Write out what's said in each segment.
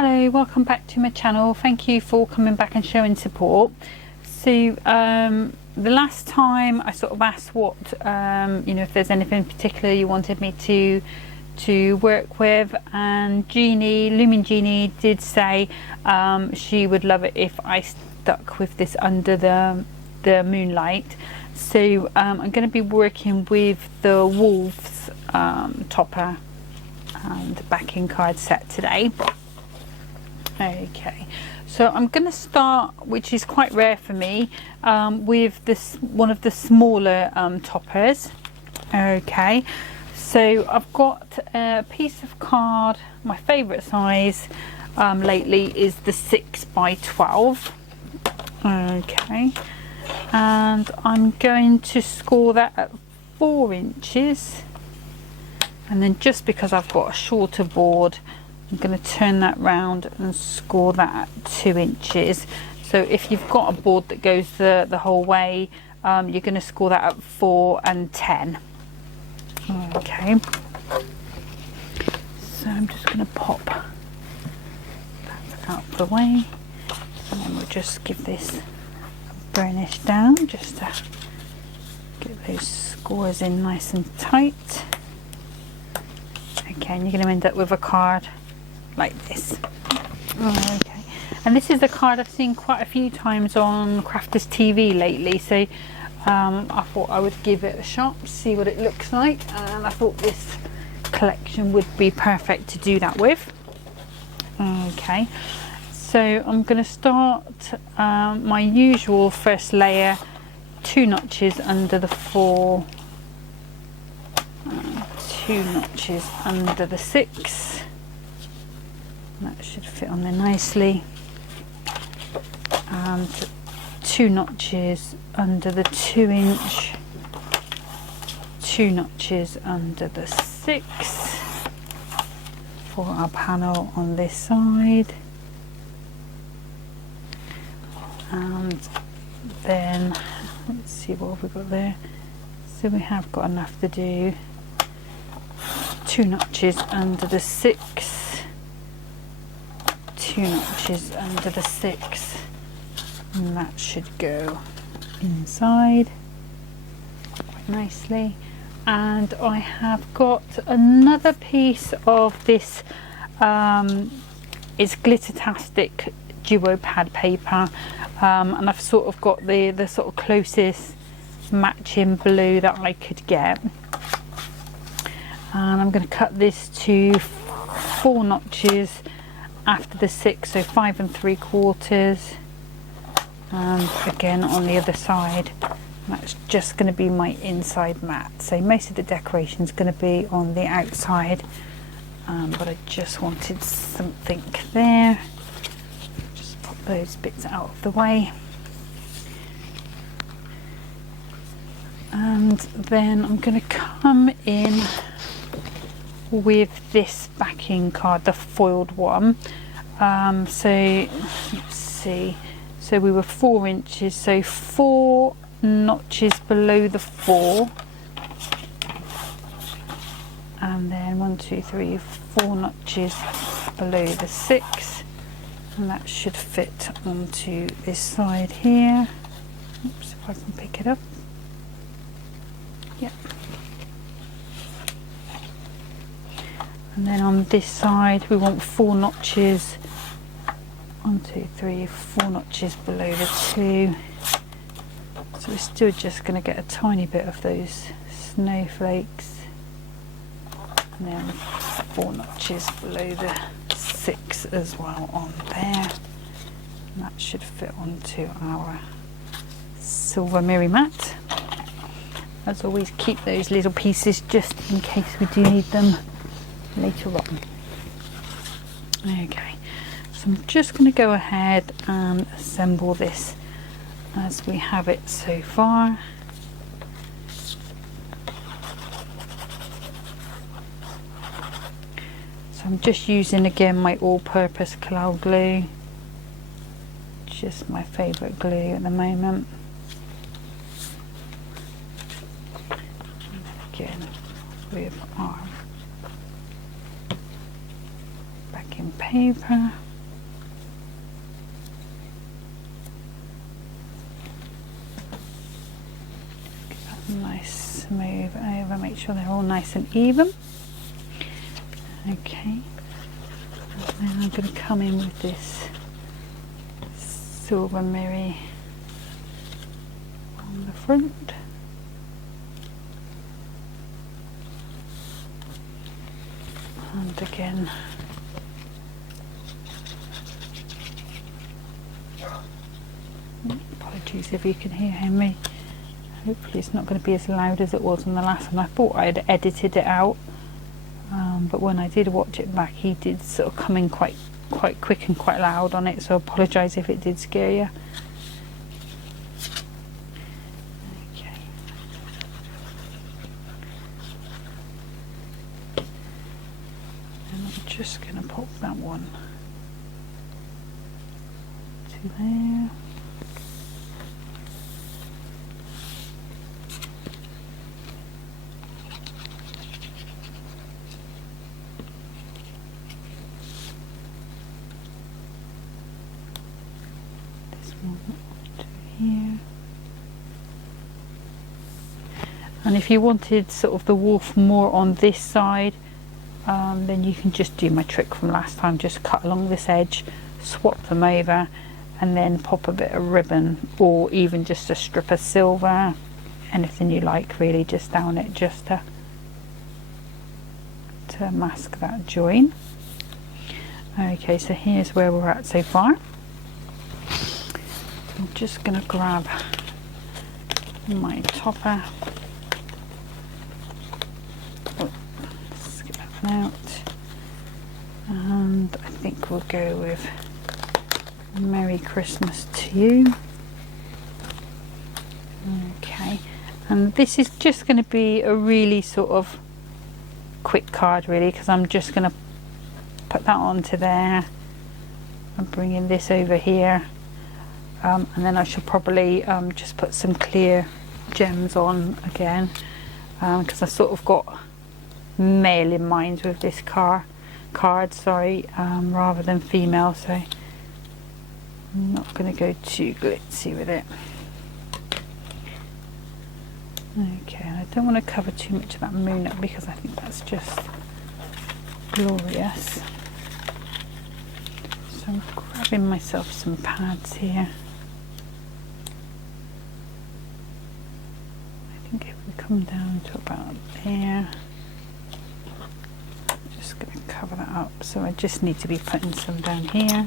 Hello, welcome back to my channel. Thank you for coming back and showing support. So the last time I sort of asked what if there's anything particular you wanted me to work with, and Lumin Jeannie did say she would love it if I stuck with this under the moonlight. So I'm going to be working with the wolves topper and backing card set today. Okay, so I'm going to start, which is quite rare for me, with one of the smaller toppers. Okay, so I've got a piece of card. My favourite size lately is the 6x12. Okay, and I'm going to score that at 4 inches, and then just because I've got a shorter board, I'm going to turn that round and score that at 2 inches. So if you've got a board that goes the whole way, you're going to score that at 4 and 10. Okay, so I'm just going to pop that out of the way, and then we'll just give this a burnish down just to get those scores in nice and tight. Okay, and you're going to end up with a card like this. Okay, and this is a card I've seen quite a few times on Crafters TV lately, so I thought I would give it a shot, see what it looks like, and I thought this collection would be perfect to do that with. Okay, so I'm going to start my usual first layer, 2 notches under the 4, 2 notches under the 6. That should fit on there nicely, and 2 notches under the 2 inch, 2 notches under the 6 for our panel on this side, and then let's see what have we got there. So we have got enough to do 2 notches under the 6, 2 notches under the 6, and that should go inside quite nicely. And I have got another piece of this, it's Glittertastic duo pad paper, and I've sort of got the sort of closest matching blue that I could get, and I'm going to cut this to 4 notches after the 6, so 5 3/4, and again on the other side. That's just going to be my inside mat, so most of the decoration is going to be on the outside, but I just wanted something there. Just pop those bits out of the way, and then I'm going to come in with this backing card, the foiled one. So let's see, so we were 4 inches, so 4 notches below the 4, and then 1 2 3 4 notches below the 6, and that should fit onto this side here. Oops, if I can pick it up. Yep. And then on this side we want 4 notches, 1 2 3 4 notches below the 2. So we're still just going to get a tiny bit of those snowflakes, and then 4 notches below the 6 as well on there, and that should fit onto our silver mirror mat. As always, keep those little pieces just in case we do need them later on. Okay, so I'm just going to go ahead and assemble this as we have it so far. So I'm just using again my all-purpose cloud glue, just my favourite glue at the moment. Again with our backing paper. make sure they're all nice and even. Okay, and then I'm going to come in with this silver mirror on the front. And again, apologies if you can hear me. Hopefully it's not going to be as loud as it was on the last one. I thought I had edited it out, but when I did watch it back, he did sort of come in quite quick and quite loud on it, so I apologise if it did scare you. Okay. And I'm just going to pop that one to there. Here. And if you wanted sort of the wolf more on this side, then you can just do my trick from last time, just cut along this edge, swap them over, and then pop a bit of ribbon or even just a strip of silver, anything you like really, just down it, just to mask that join. Okay, so here's where we're at so far. I'm just going to grab my topper. Oh, skip that one out. And I think we'll go with Merry Christmas to you. Okay, and this is just going to be a really sort of quick card really, because I'm just going to put that onto there and bring in this over here. And then I should probably just put some clear gems on again, because I sort of got male in mind with this card, rather than female, so I'm not going to go too glitzy with it. Okay, and I don't want to cover too much of that moonlight because I think that's just glorious. So I'm grabbing myself some pads here. I think if we come down to about there, I'm just going to cover that up. So I just need to be putting some down here.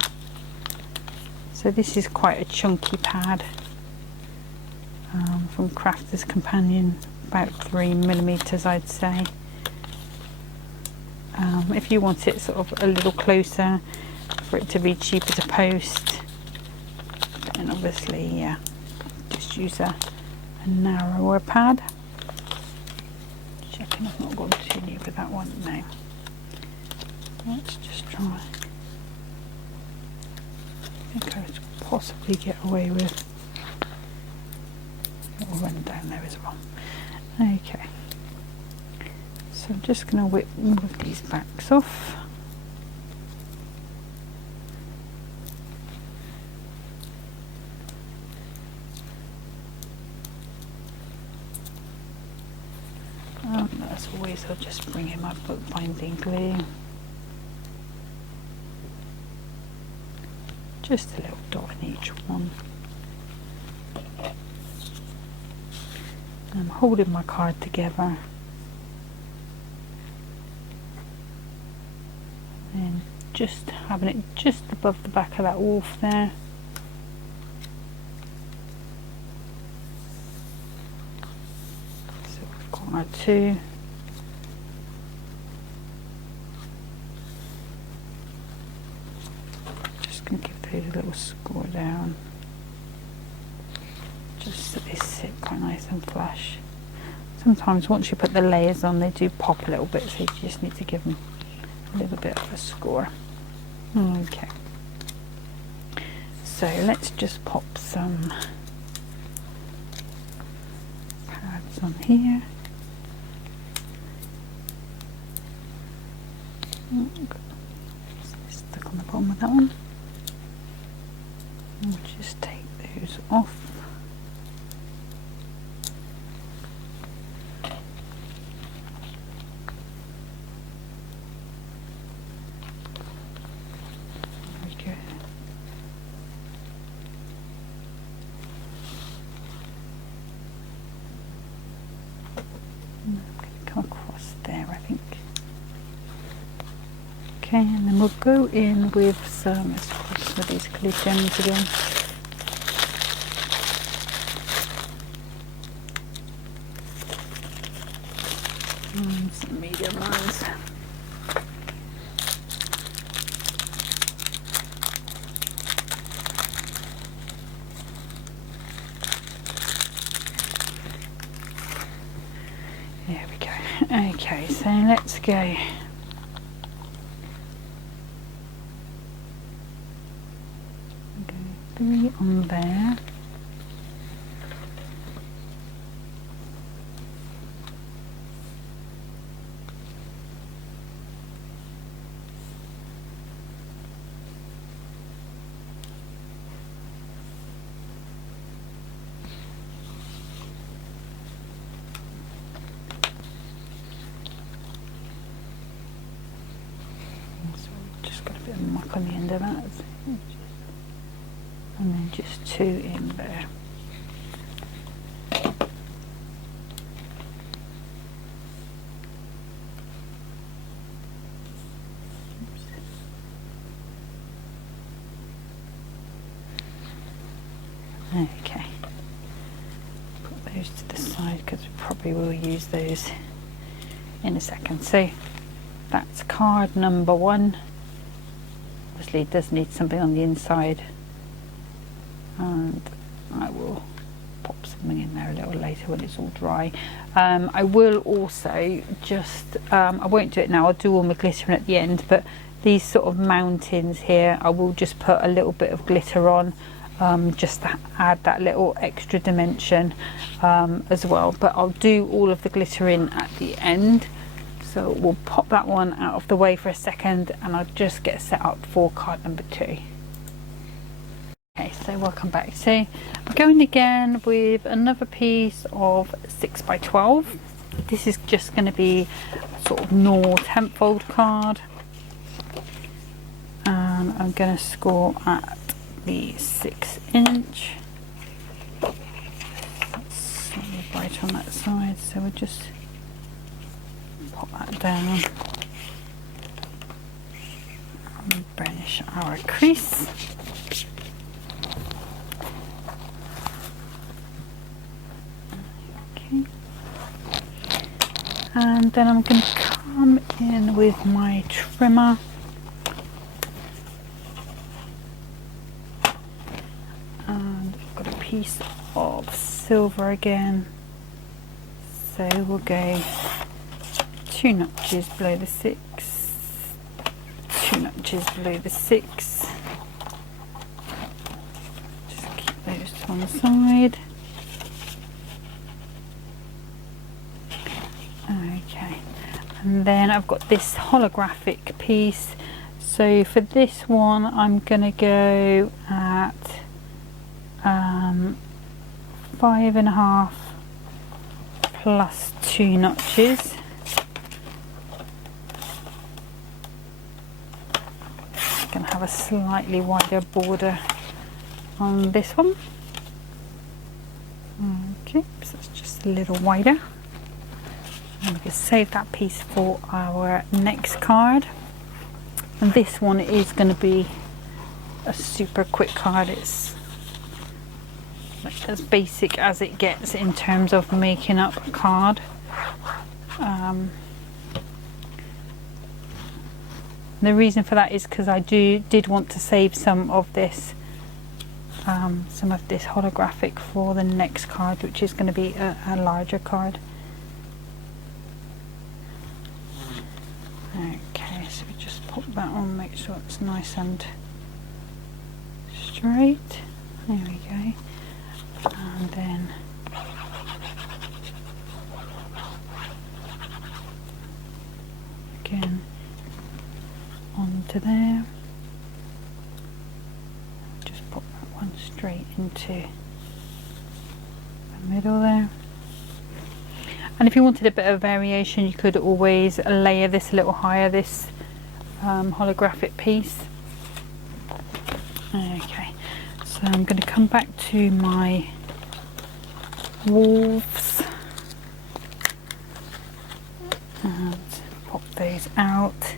So this is quite a chunky pad from Crafter's Companion, about 3mm I'd say. If you want it sort of a little closer for it to be cheaper to post, then obviously yeah, just use a narrower pad. Checking I've not gone too new with that one. No. Let's just try. I think I could possibly get away with. It will run down there as well. Okay. So I'm just going to whip these backs off. As always, I'll just bring in my bookbinding glue. Just a little dot in each one. I'm holding my card together. And just having it just above the back of that wolf there. So we've got our two. Just going to give those a little score down, just so they sit quite nice and flush. Sometimes once you put the layers on, they do pop a little bit, so you just need to give them a little bit of a score. Okay, so let's just pop some pads on here. Stuck on the bottom of that one. We'll just take those off. Okay, and then we'll go in with some, let's put some of these glue gems again. And some medium ones. There we go. Okay, so let's go. Three on there. So just got a bit of muck on the end of that. And then just two in there. Oops. Okay, put those to the side because we probably will use those in a second. So that's card number 1. Obviously it does need something on the inside, and I will pop something in there a little later when it's all dry. I will also just, I won't do it now, I'll do all my glittering at the end, but these sort of mountains here, I will just put a little bit of glitter on, just to add that little extra dimension as well. But I'll do all of the glitter in at the end. So we'll pop that one out of the way for a second, and I'll just get set up for card number 2. Okay, so welcome back. So I'm going again with another piece of 6x12. This is just going to be a sort of normal 10th fold card, and I'm going to score at the 6-inch. That's slightly bright on that side, so we'll just pop that down and burnish our crease. Okay, and then I'm going to come in with my trimmer and I've got a piece of silver again, so we'll go 2 notches below the 6, 2 notches below the 6, just keep those to one side. Okay, and then I've got this holographic piece, so for this one I'm going to go at 5.5 plus 2 notches. Going to have a slightly wider border on this one. Okay, so it's just a little wider. And we can save that piece for our next card. And this one is going to be a super quick card. It's like as basic as it gets in terms of making up a card. The reason for that is because I did want to save some of this holographic for the next card, which is going to be a larger card. Okay, so we just pop that on, make sure it's nice and straight. There we go. And then again onto there. Just pop that one straight into the middle there. And if you wanted a bit of variation, you could always layer this a little higher, this holographic piece. Okay, so I'm going to come back to my wolves and pop those out.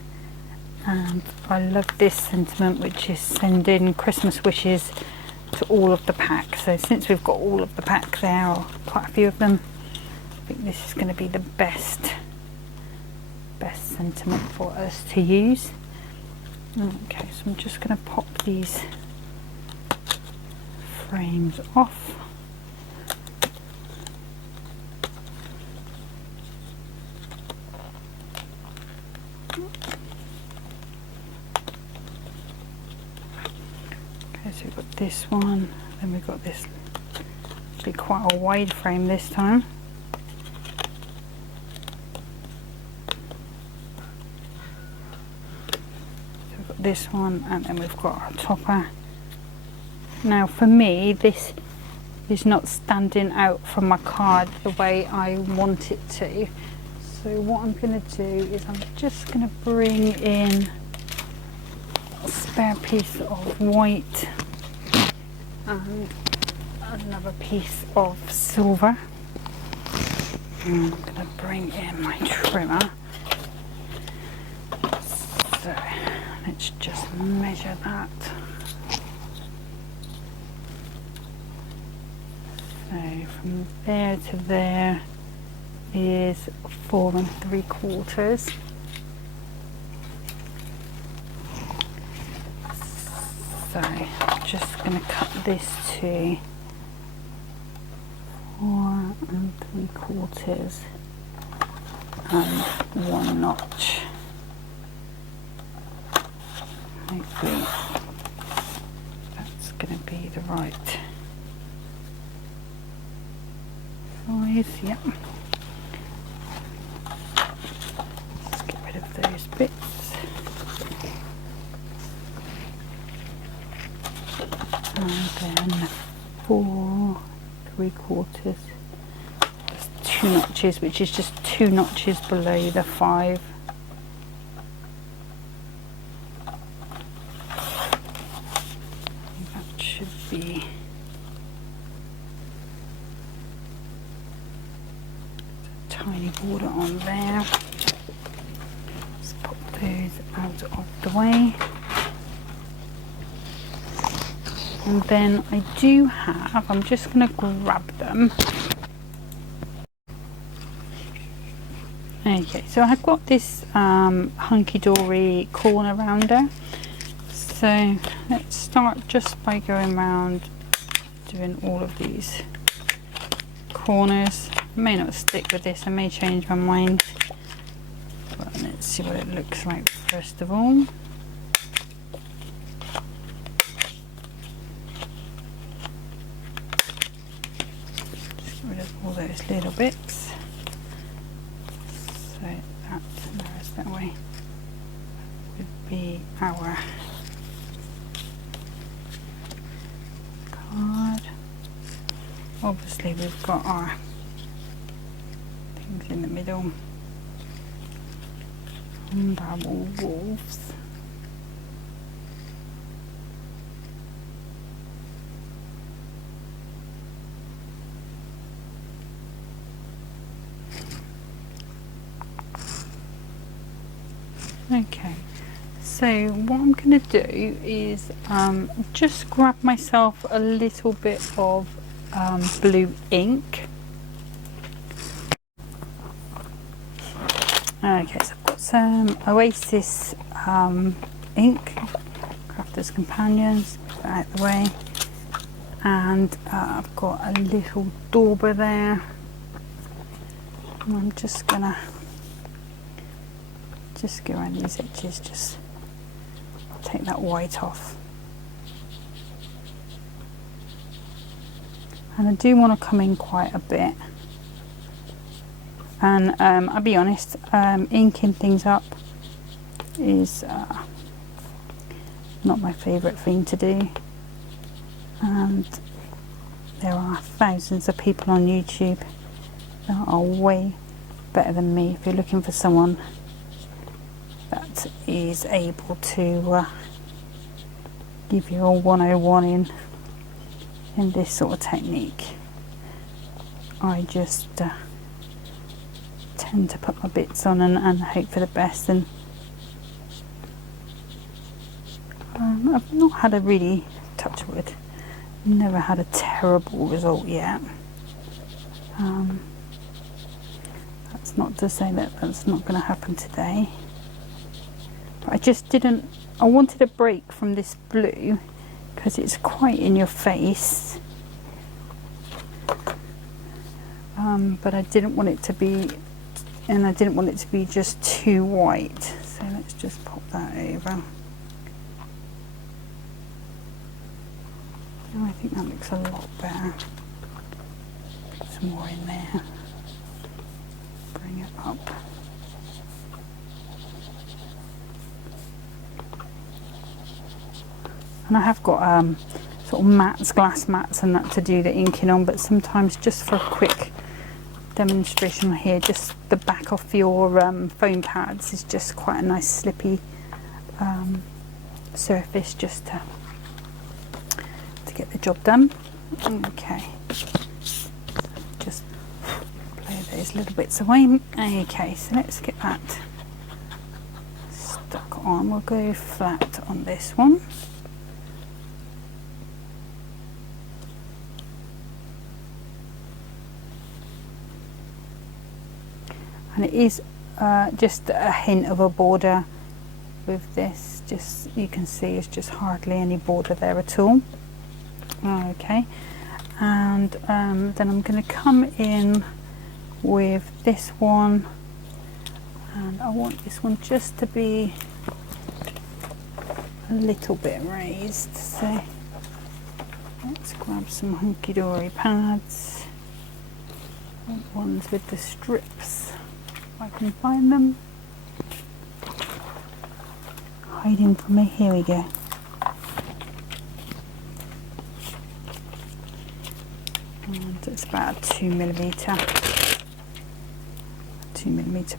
And I love this sentiment, which is sending Christmas wishes to all of the pack. So since we've got all of the pack there, or quite a few of them, I think this is going to be the best sentiment for us to use. Okay, so I'm just going to pop these frames off. Okay, so we've got this one, then we've got this, actually quite a wide frame this time. So we've got this one, and then we've got our topper. Now for me, this is not standing out from my card the way I want it to. So what I'm going to do is I'm just going to bring in a spare piece of white and another piece of silver. And I'm going to bring in my trimmer. So let's just measure that. So from there to there is 4 3/4. So I'm just going to cut this to 4 3/4 and 1 notch. Hopefully that's going to be the right size. Yep. Let's get rid of those bits. And then 4 3/4. There's 2 notches, which is just 2 notches below the 5. That should be tiny border on there. Let's pop those out of the way. And then I do have, I'm just going to grab them. Okay, so I've got this Hunkydory corner rounder. So let's start just by going around doing all of these corners. I may not stick with this, I may change my mind, but let's see what it looks like first of all. Just get rid of all those little bits. So there's that way would be our card. Obviously we've got our things in the middle and our wolves. Okay, so what I'm going to do is just grab myself a little bit of blue ink. Okay, so I've got some Oasis ink, Crafter's Companions, put that out the way, and I've got a little dauber there. And I'm just gonna go around these edges, just take that white off. And I do want to come in quite a bit. And I'll be honest, inking things up is not my favourite thing to do. And there are thousands of people on YouTube that are way better than me. If you're looking for someone that is able to give you a 101 in this sort of technique, I just tend to put my bits on and hope for the best, and I've not had a really, touch wood, never had a terrible result yet. That's not to say that that's not going to happen today. But I just didn't, I wanted a break from this blue because it's quite in your face. But I didn't want it to be, and I didn't want it to be just too white. So let's just pop that over. Oh, I think that looks a lot better. Put some more in there. Bring it up. And I have got sort of mats, glass mats and that to do the inking on, but sometimes just for a quick demonstration here, just the back of your foam pads is just quite a nice slippy surface just to get the job done. Okay, just blow those little bits away. Okay, so let's get that stuck on. We'll go flat on this one. And it is just a hint of a border with this, just you can see it's just hardly any border there at all. Okay, and then I'm going to come in with this one, and I want this one just to be a little bit raised, so let's grab some Hunkydory pads, ones with the strips. I can find them. Hiding from me. Here we go. And it's about 2mm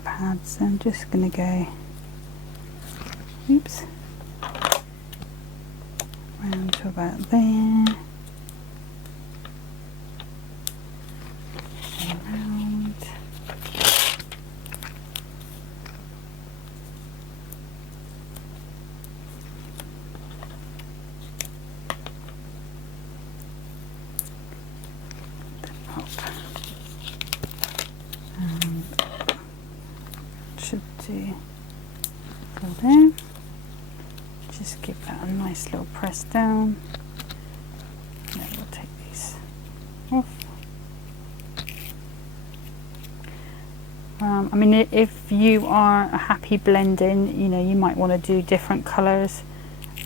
pads. I'm just going to go, oops, round to about there. Around. Should do go there. Just give that a nice little press down. Then we'll take these off. I mean, if you are happy blending, you know, you might want to do different colours.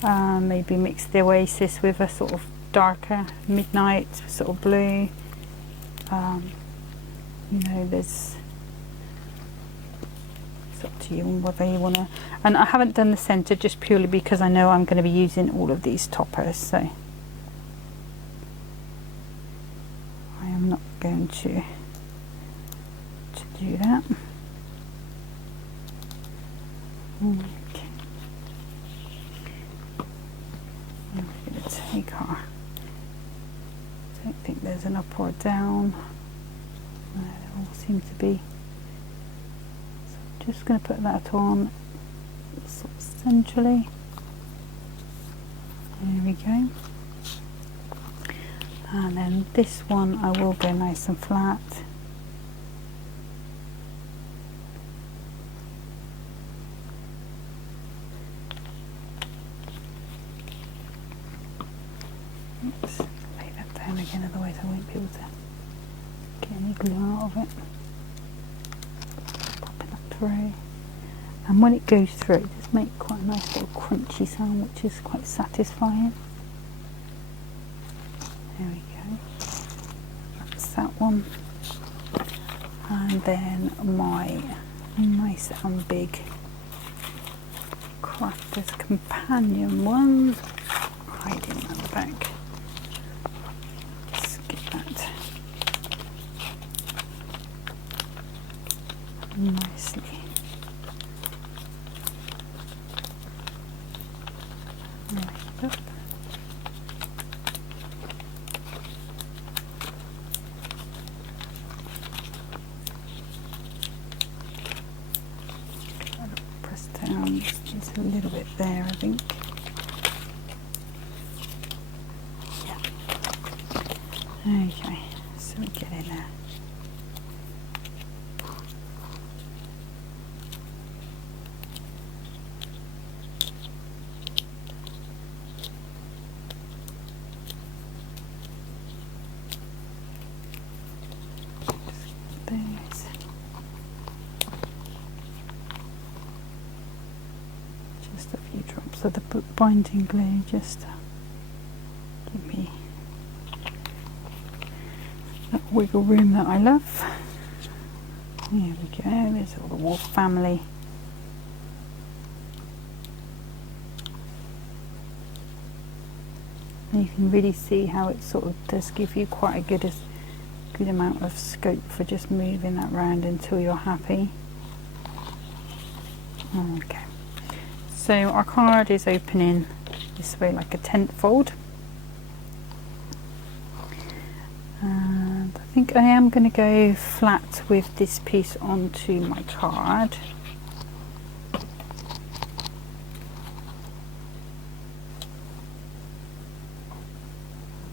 Maybe mix the Oasis with a sort of darker midnight sort of blue. You know, it's up to you on whether you want to. And I haven't done the centre just purely because I know I'm going to be using all of these toppers, so I am not going to do that. Okay, I'm going to take our, I don't think there's an up or down. No, they all seem to be. So I'm just going to put that on sort of centrally. There we go. And then this one I will go nice and flat. Oops, lay that down again, otherwise I won't be able to get any glue out of it. Popping that through. And when it goes through, it does make quite a nice little crunchy sound, which is quite satisfying. There we go. That's that one. And then my nice and big Crafter's Companion ones, hiding at the back. Just get that nicely. Right up. Press down, just a little bit there, I think. Okay, so we get in there. Just a few drops of the book binding glue just to give me that wiggle room that I love. Here we go, there's all the wolf family. And you can really see how it sort of does give you quite a good amount of scope for just moving that round until you're happy. Okay, so our card is opening this way like a tent fold, and I think I am going to go flat with this piece onto my card.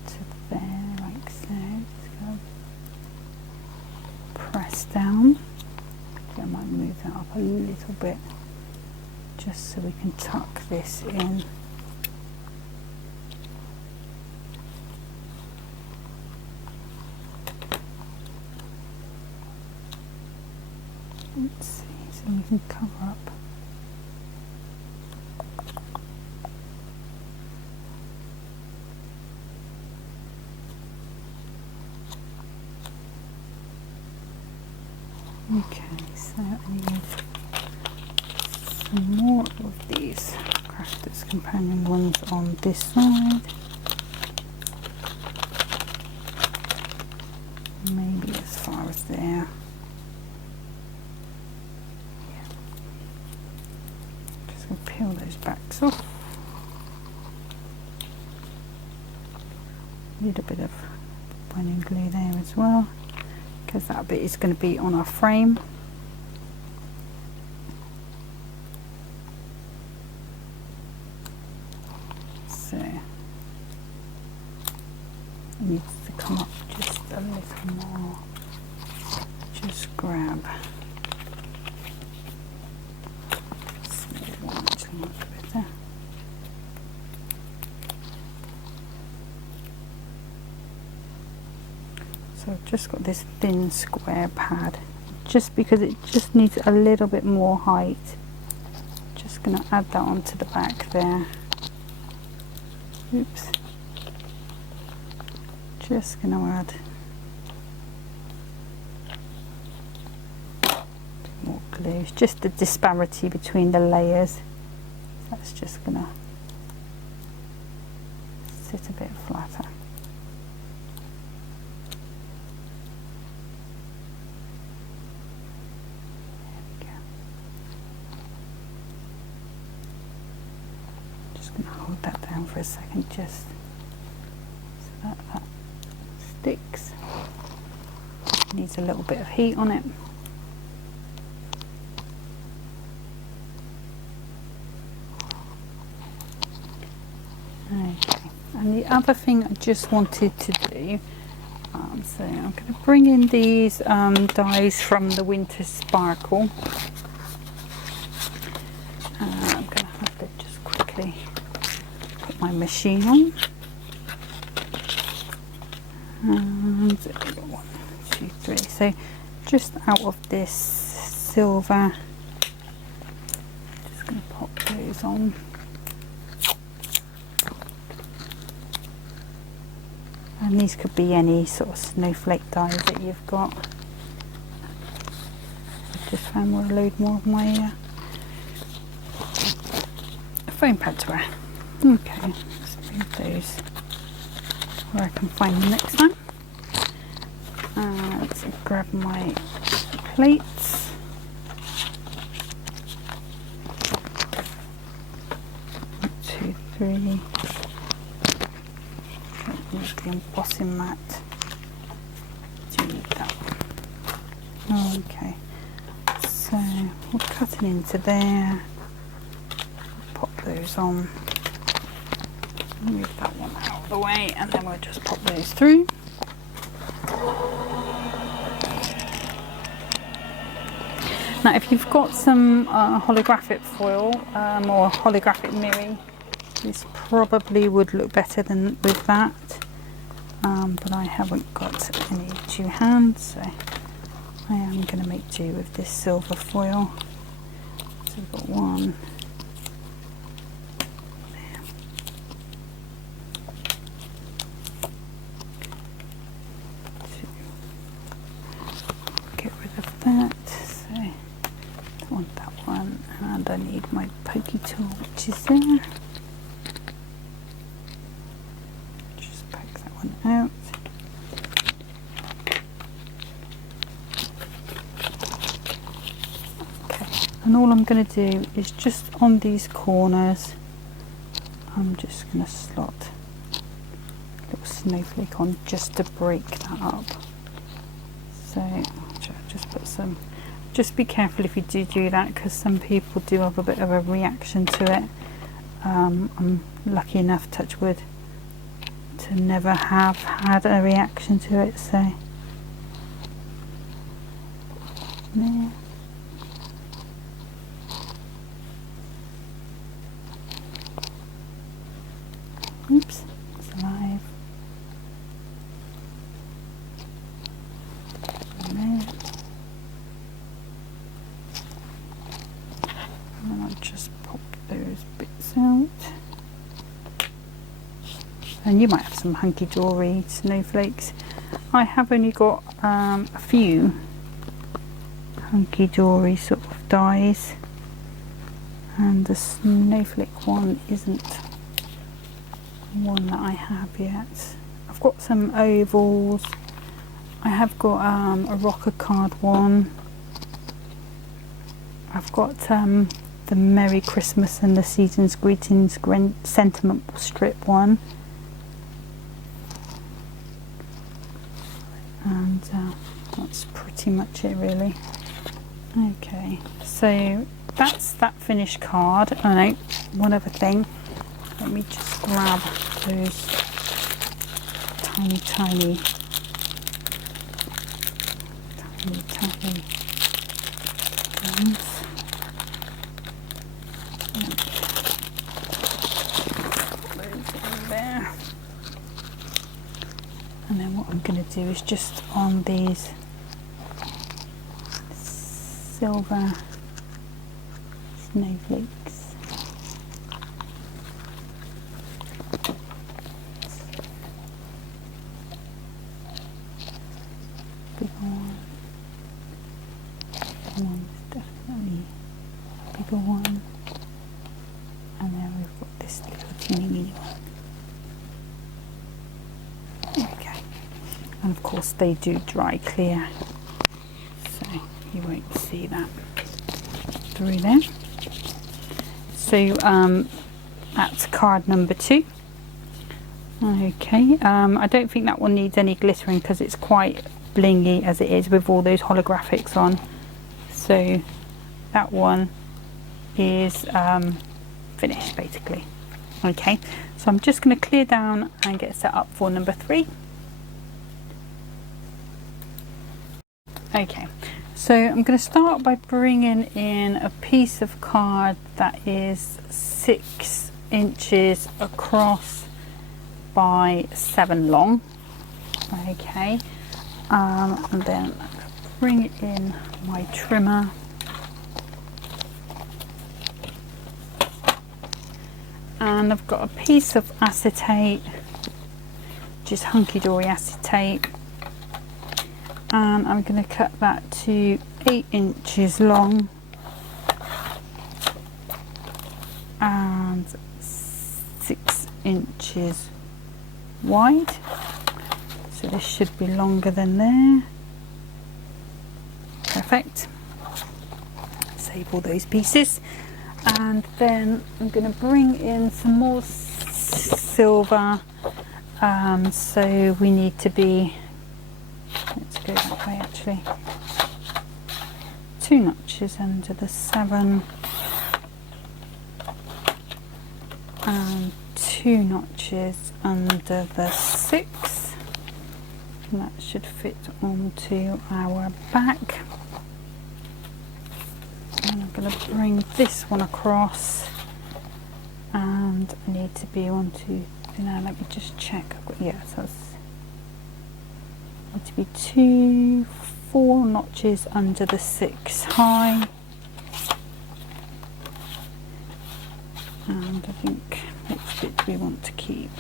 To there, like so. Just go press down. I might move that up a little bit just so we can tuck this in. Let's see, so we can cover up. Okay, so I need some more of these Crafters Companion ones on this side. Maybe as far as there. Yeah. Just going to peel those backs off. A little bit of binding glue there as well, because that bit is going to be on our frame. So it needs to come up just a little more. Just grab small one, actually might be better. So I've just got this thin square pad, just because it just needs a little bit more height. Just going to add that onto the back there. Oops. Just going to add a bit more glue. It's just the disparity between the layers. That's just going to sit a bit flatter. Hold that down for a second, just so that sticks. Needs a little bit of heat on it. Okay, and the other thing I just wanted to do, so I'm going to bring in these dies from the Winter Sparkle. I'm going to have to just quickly put my machine on, and 1, 2, 3. So just out of this silver, just going to pop those on. And these could be any sort of snowflake dies that you've got. I've just found where I load more of my foam pad to wear. Okay, let's move those where I can find them next time. Let's grab my plates. One, 2, 3. Don't need the embossing mat. Do need that. Okay, so we're cutting into there. Pop those on. Move that one out of the way, and then we'll just pop those through. Now if you've got some holographic foil or holographic mirroring, this probably would look better than with that, but I haven't got any to hand, so I am going to make do with this silver foil. So we've got one there. Two. Get rid of that. So I want that one, and I need my pokey tool, which is there. Just poke that one out. And all I'm going to do is just on these corners, I'm just going to slot a little snowflake on just to break that up. So just put some, just be careful if you do that, because some people do have a bit of a reaction to it. I'm lucky enough, touch wood, to never have had a reaction to it, so there. Oops, it's alive. And then I'll just pop those bits out. And you might have some Hunkydory snowflakes. I have only got a few Hunkydory sort of dies, and the snowflake one isn't one that I have yet. I've got some ovals. I have got a rocker card one. I've got the Merry Christmas and the Season's Greetings sentiment strip one, and that's pretty much it really. Okay, so that's that finished card. Oh no, one other thing. Let me just grab those tiny ones. Put those in there. And then what I'm going to do is just on these silver snowflakes, bigger one, and then we've got this little teeny mini one. Okay, and of course they do dry clear, so you won't see that through there. So that's card number 2. Okay, I don't think that one needs any glittering because it's quite blingy as it is with all those holographics on. So that one is finished basically. Okay, so I'm just going to clear down and get set up for number 3. Okay, so I'm going to start by bringing in a piece of card that is 6 inches across by 7 long. Okay, and then I'm going to bring in my trimmer. And I've got a piece of acetate, which is Hunkydory acetate, and I'm going to cut that to 8 inches long and 6 inches wide. So this should be longer than there. Perfect. Save all those pieces. And then I'm going to bring in some more silver, so we need to be, let's go that way actually, 2 notches under the 7 and 2 notches under the 6. And that should fit onto our back. And I'm going to bring this one across, and I need to be on to, let me just check. I've got, yes, that's need to be 4 notches under the 6 high, and I think which bit do we want to keep?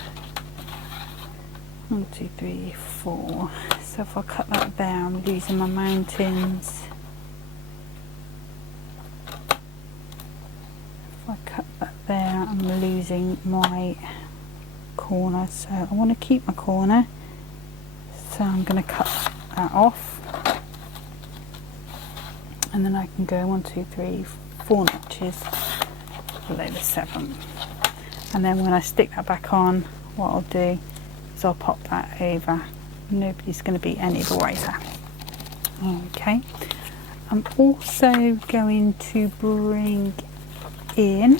1, 2, 3, 4. So if I cut that there, I'm losing my mountains. If I cut that there, I'm losing my corner. So I want to keep my corner. So I'm going to cut that off. And then I can go 1, 2, 3, 4 notches below the 7. And then when I stick that back on, what I'll do is I'll pop that over. Nobody's going to be any the wiser. Okay. I'm also going to bring in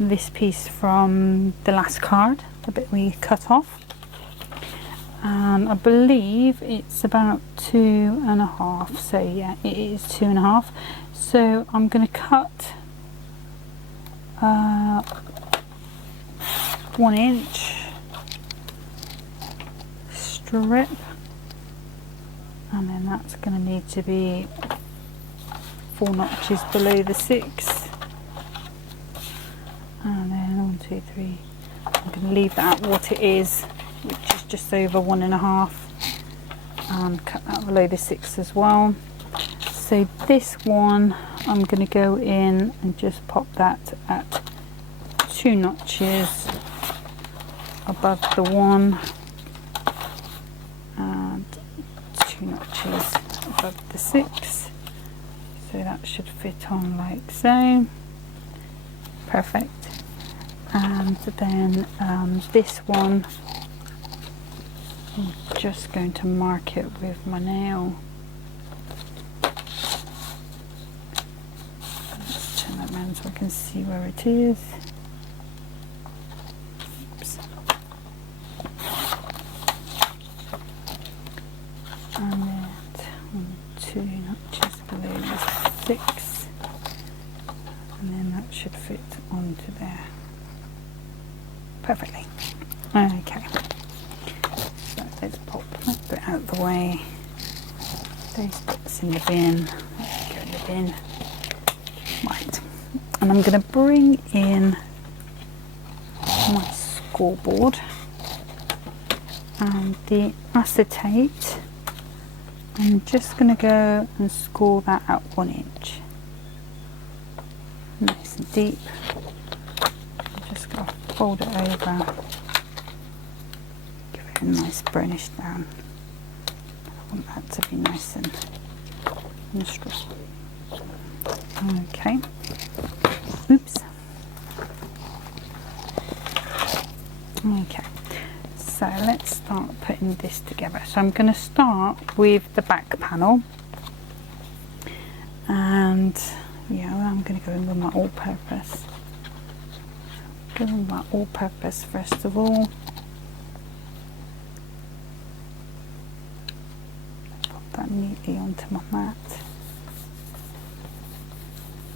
this piece from the last card, the bit we cut off. And I believe it's about 2.5, so yeah, it is 2.5. So I'm going to cut 1 inch strip, and then that's going to need to be 4 notches below the 6, and then 1, 2, 3. I'm going to leave that what it is, which is just over 1.5, and cut that below the 6 as well. So this one I'm going to go in and just pop that at 2 notches above the 1 and 2 notches above the 6. So that should fit on like so. Perfect. And then this one, I'm just going to mark it with my nail. Let's turn that around so I can see where it is. Oops. And then 1, 2 notches below the 6, and then that should fit onto there perfectly. Okay, so let's pop that bit out of the way. Those bits in the bin. Let's go in the bin. Right, and I'm going to bring in my scoreboard and the acetate. I'm just going to go and score that out 1 inch. Nice and deep. I'm just going to fold it over. Give it a nice burnish down. I want that to be nice and strong. Okay. Oops. Okay. So let's start putting this together. So I'm going to start with the back panel, and yeah, I'm going to go in with my all-purpose. Go in with my all-purpose first of all. Pop that neatly onto my mat.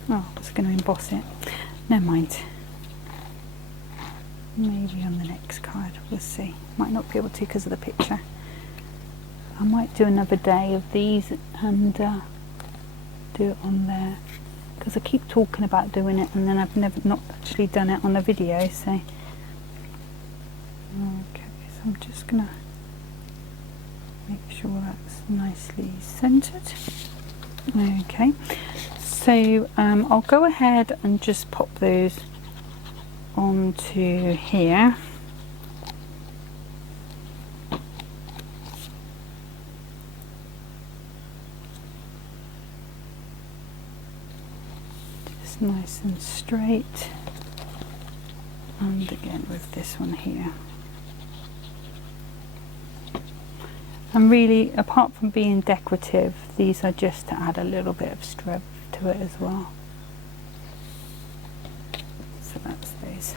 Oh, I was going to emboss it. Never mind. Maybe on the next card, we'll see. Might not be able to because of the picture. I might do another day of these and do it on there, because I keep talking about doing it and then I've not actually done it on a video. So okay, so I'm just gonna make sure that's nicely centered. Okay, so I'll go ahead and just pop those onto here. Just nice and straight, and again with this one here. And really, apart from being decorative, these are just to add a little bit of strength to it as well. So that's those.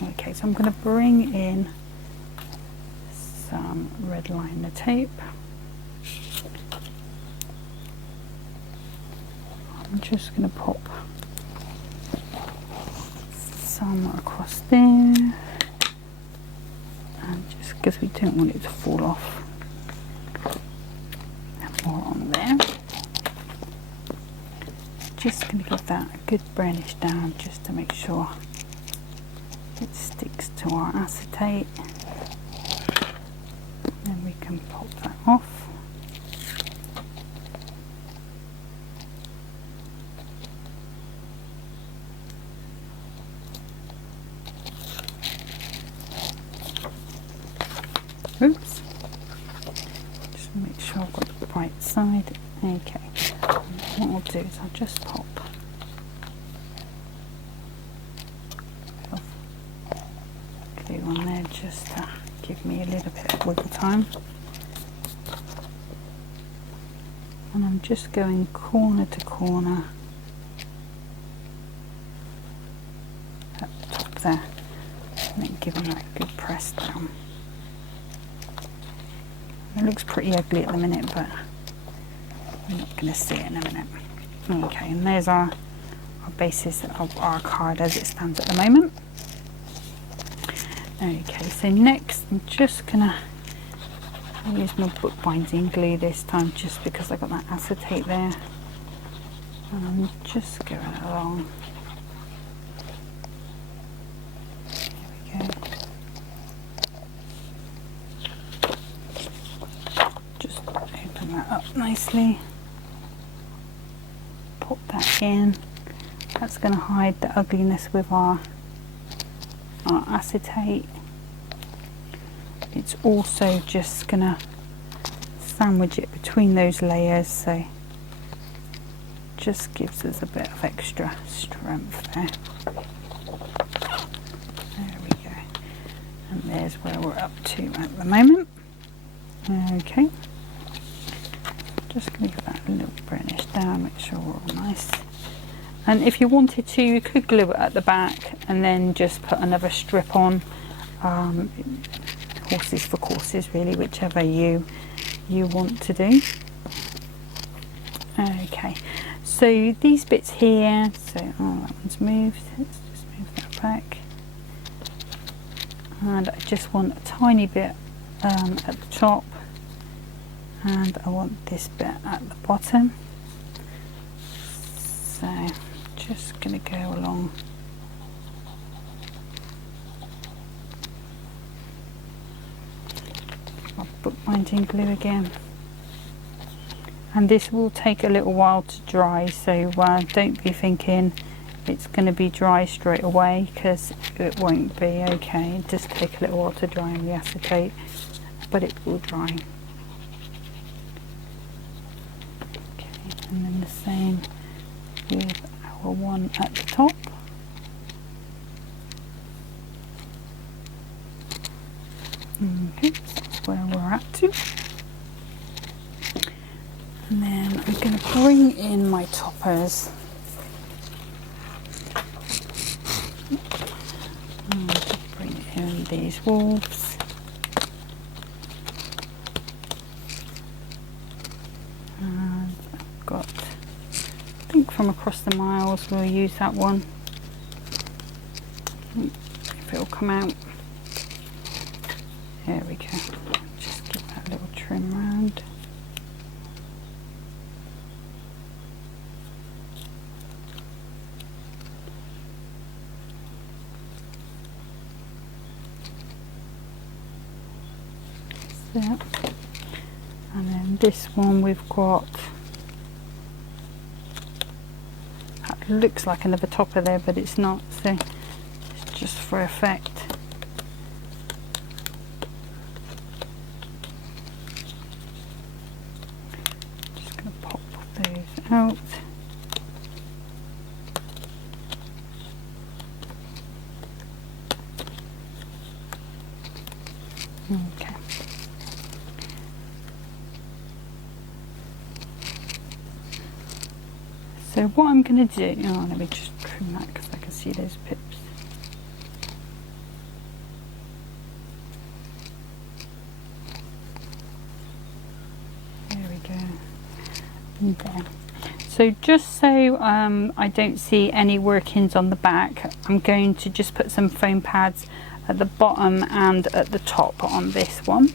Okay, so I'm going to bring in some red liner tape. I'm just going to pop some across there, and just because we don't want it to fall off, and more on there. Just going to give that a good burnish down just to make sure it sticks to our acetate. Then we can pop that off. Oops. Just make sure I've got the right side. Okay. What I'll do is I'll just pop glue on there just to give me a little bit of wiggle time. And I'm just going corner to corner at the top there, and then giving that a good press down. It looks pretty ugly at the minute, but we're not going to see it in a minute. Okay, and there's our basis of our card as it stands at the moment. Okay, so next I'm just going to use my bookbinding glue this time, just because I've got that acetate there. And I'm just going along. There we go. Just open that up nicely. Pop that in. That's going to hide the ugliness with our acetate. It's also just going to sandwich it between those layers, so just gives us a bit of extra strength there. There we go. And there's where we're up to at the moment. Okay. Just going to give that a little burnish down, make sure we're all nice. And if you wanted to, you could glue it at the back and then just put another strip on. Horses for courses, really, whichever you want to do. Okay, so these bits here, so that one's moved. Let's just move that back. And I just want a tiny bit at the top, and I want this bit at the bottom. So just going to go along my bookbinding glue again, and this will take a little while to dry, so don't be thinking it's going to be dry straight away, because it won't be. Okay, it does take a little while to dry in the acetate, but it will dry. Okay, and then the same with our one at the top. Okay, so that's where we're at to. And then I'm going to bring in my toppers. And just bring in these wolves. And I've got, I think from Across the Miles, we'll use that one. If it'll come out. There we go. Just give that a little trim round. That. And then this one we've got, that looks like another topper there, but it's not, so it's just for effect. Just going to pop those out. Okay. So what I'm going to do, let me just trim that because I can see those pips. And there. So just so I don't see any workings on the back, I'm going to just put some foam pads at the bottom and at the top on this one.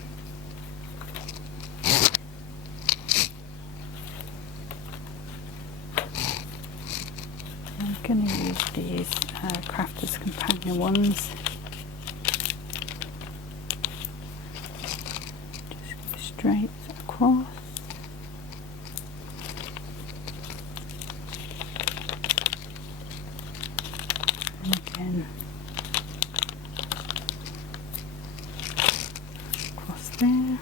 I'm going to use these Crafter's Companion ones. Just go straight across. And again across there.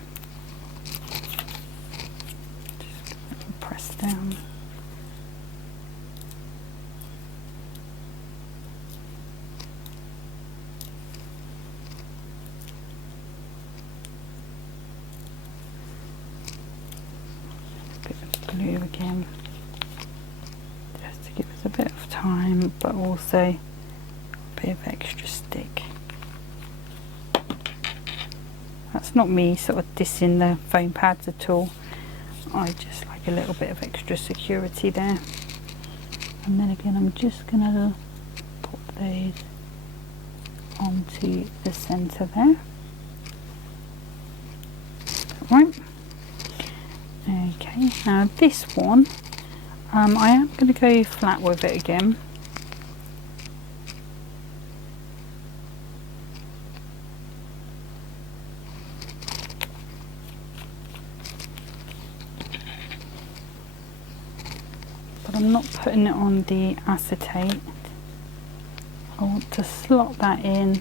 Just press down. Glue again, just to give us a bit of time, but also a bit of extra stick. That's not me sort of dissing the foam pads at all. I just like a little bit of extra security there. And then again, I'm just gonna pop those onto the centre there. Right. Okay, now this one, I am going to go flat with it again. But I'm not putting it on the acetate. I want to slot that in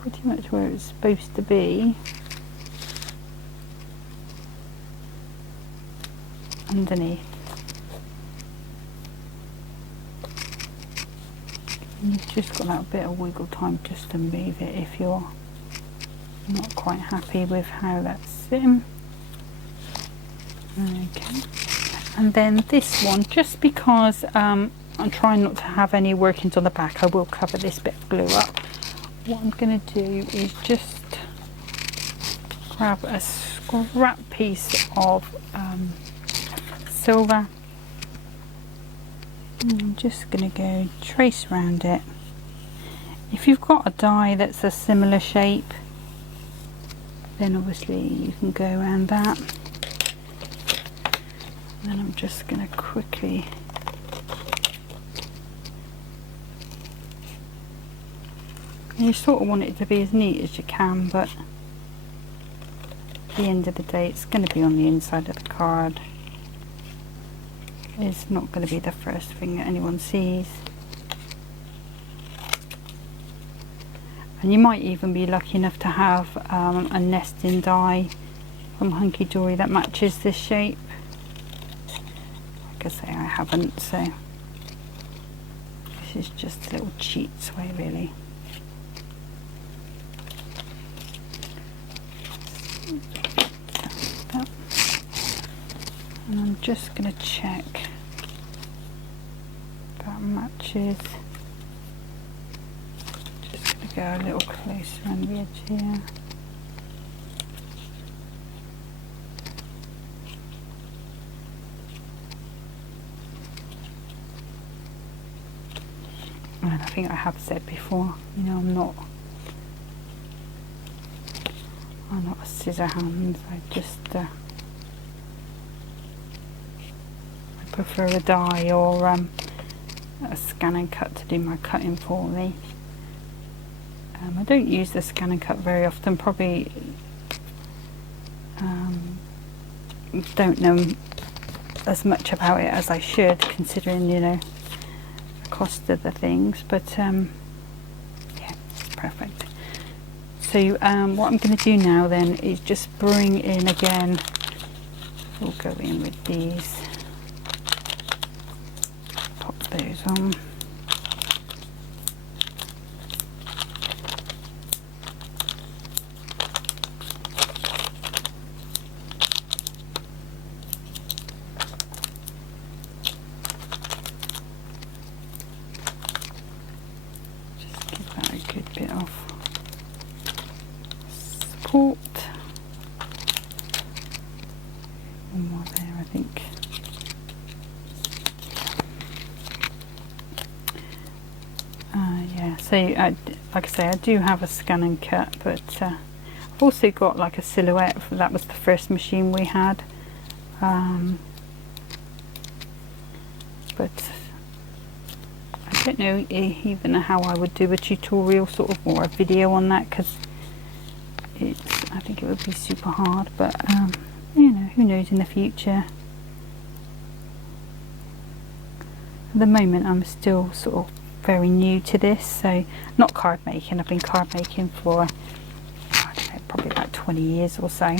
pretty much where it's supposed to be. Underneath. And you've just got that bit of wiggle time just to move it if you're not quite happy with how that's sitting. Okay, and then this one, just because I'm trying not to have any workings on the back, I will cover this bit of glue up. What I'm going to do is just grab a scrap piece of silver. I'm just going to go trace around it. If you've got a die that's a similar shape, then obviously you can go around that. And then I'm just going to quickly you sort of want it to be as neat as you can, but at the end of the day it's going to be on the inside of the card. It's not going to be the first thing that anyone sees. And you might even be lucky enough to have a nesting die from Hunkydory that matches this shape. Like I say, I haven't, so this is just a little cheat's way really. And I'm just going to check that matches. Just going to go a little closer on the edge here. And I think I have said before, you know, I'm not a scissor hand. I just I prefer a die or a scan and cut to do my cutting for me. I don't use the scan and cut very often, probably don't know as much about it as I should, considering, you know, the cost of the things, but yeah, it's perfect. So what I'm going to do now then is just bring in again, we'll go in with these, pop those on. Just give that a good bit of support. One more there. So like I say, I do have a scan and cut, but I've also got like a silhouette. That was the first machine we had, but I don't know even how I would do a tutorial sort of, or a video on that, because I think it would be super hard, but you know, who knows in the future. At the moment I'm still sort of very new to this, so not card making. I've been card making for, I don't know, probably about 20 years or so,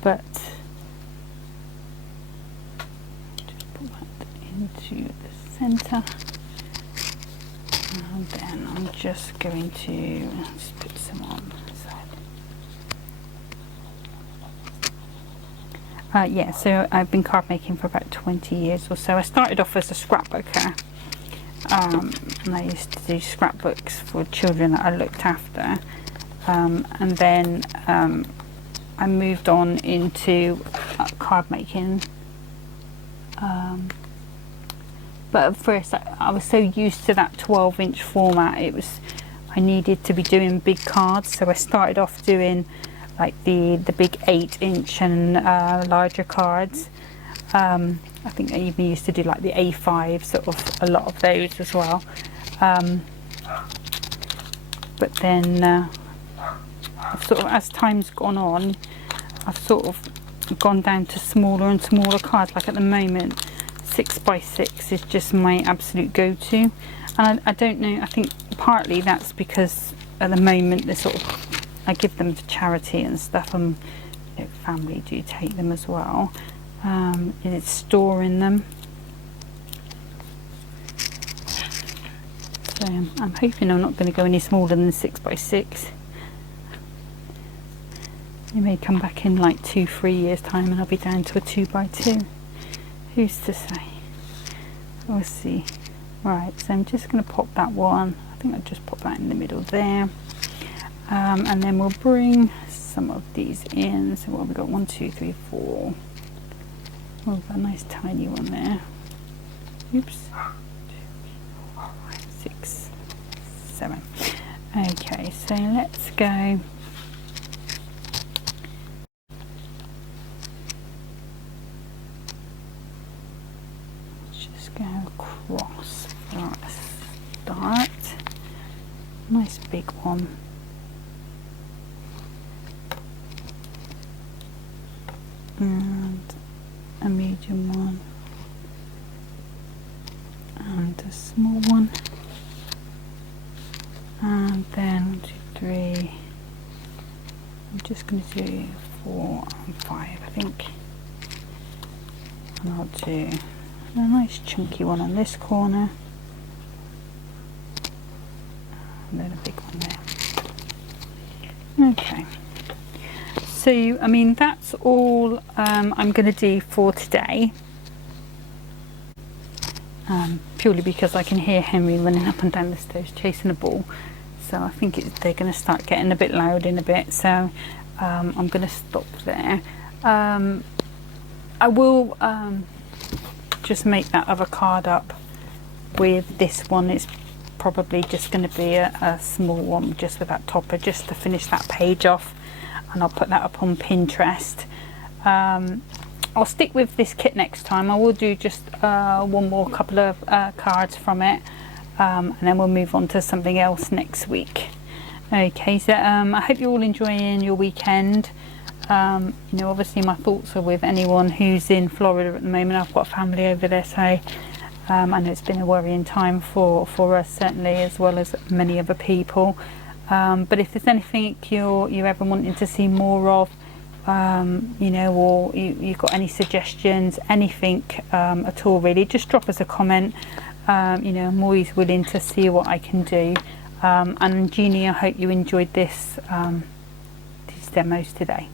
but just put that into the centre, and then I'm just going to just put some on. Yeah, so I've been card making for about 20 years or so. I started off as a scrapbooker, and I used to do scrapbooks for children that I looked after, and then I moved on into card making, but at first I was so used to that 12-inch format, I needed to be doing big cards, so I started off doing like the big 8-inch and larger cards. I think I even used to do like the A5, sort of a lot of those as well. But then sort of as time's gone on, I've sort of gone down to smaller and smaller cards. Like at the moment, 6x6 is just my absolute go-to, and I don't know, I think partly that's because at the moment they're sort of, I give them to charity and stuff, and you know, family do take them as well. It's storing them, so I'm hoping I'm not going to go any smaller than 6x6. They may come back in like 2-3 years time and I'll be down to a 2x2. Who's to say? We'll see. Right, so I'm just going to pop that one. I think I'll just pop that in the middle there. And then we'll bring some of these in. So what have we got? 1, 2, 3, 4. Oh, a nice tiny one there. Oops. 2, 4, 5, 6, 7. Okay, so let's go. Let's just go across for a start. Nice big one. And a medium one and a small one, and then 1, 2, 3. I'm just going to do 4 and 5, I think, and I'll do a nice chunky one on this corner, and then a big one there. Okay. So, I mean, that's all I'm going to do for today, purely because I can hear Henry running up and down the stairs chasing a ball, so I think they're going to start getting a bit loud in a bit, so I'm going to stop there. I will just make that other card up with this one. It's probably just going to be a small one just with that topper, just to finish that page off. And I'll put that up on Pinterest. I'll stick with this kit next time. I will do just one more couple of cards from it, and then we'll move on to something else next week. Okay, so I hope you're all enjoying your weekend. You know, obviously my thoughts are with anyone who's in Florida at the moment. I've got family over there, so I know it's been a worrying time for us, certainly, as well as many other people. But if there's anything you're ever wanting to see more of, you know, or you've got any suggestions, anything at all really, just drop us a comment. You know, I'm always willing to see what I can do. And Jeannie, I hope you enjoyed these demos today.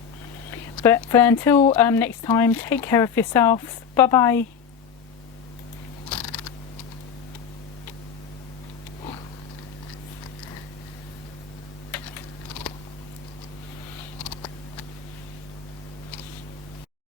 But until next time, take care of yourselves. Bye bye.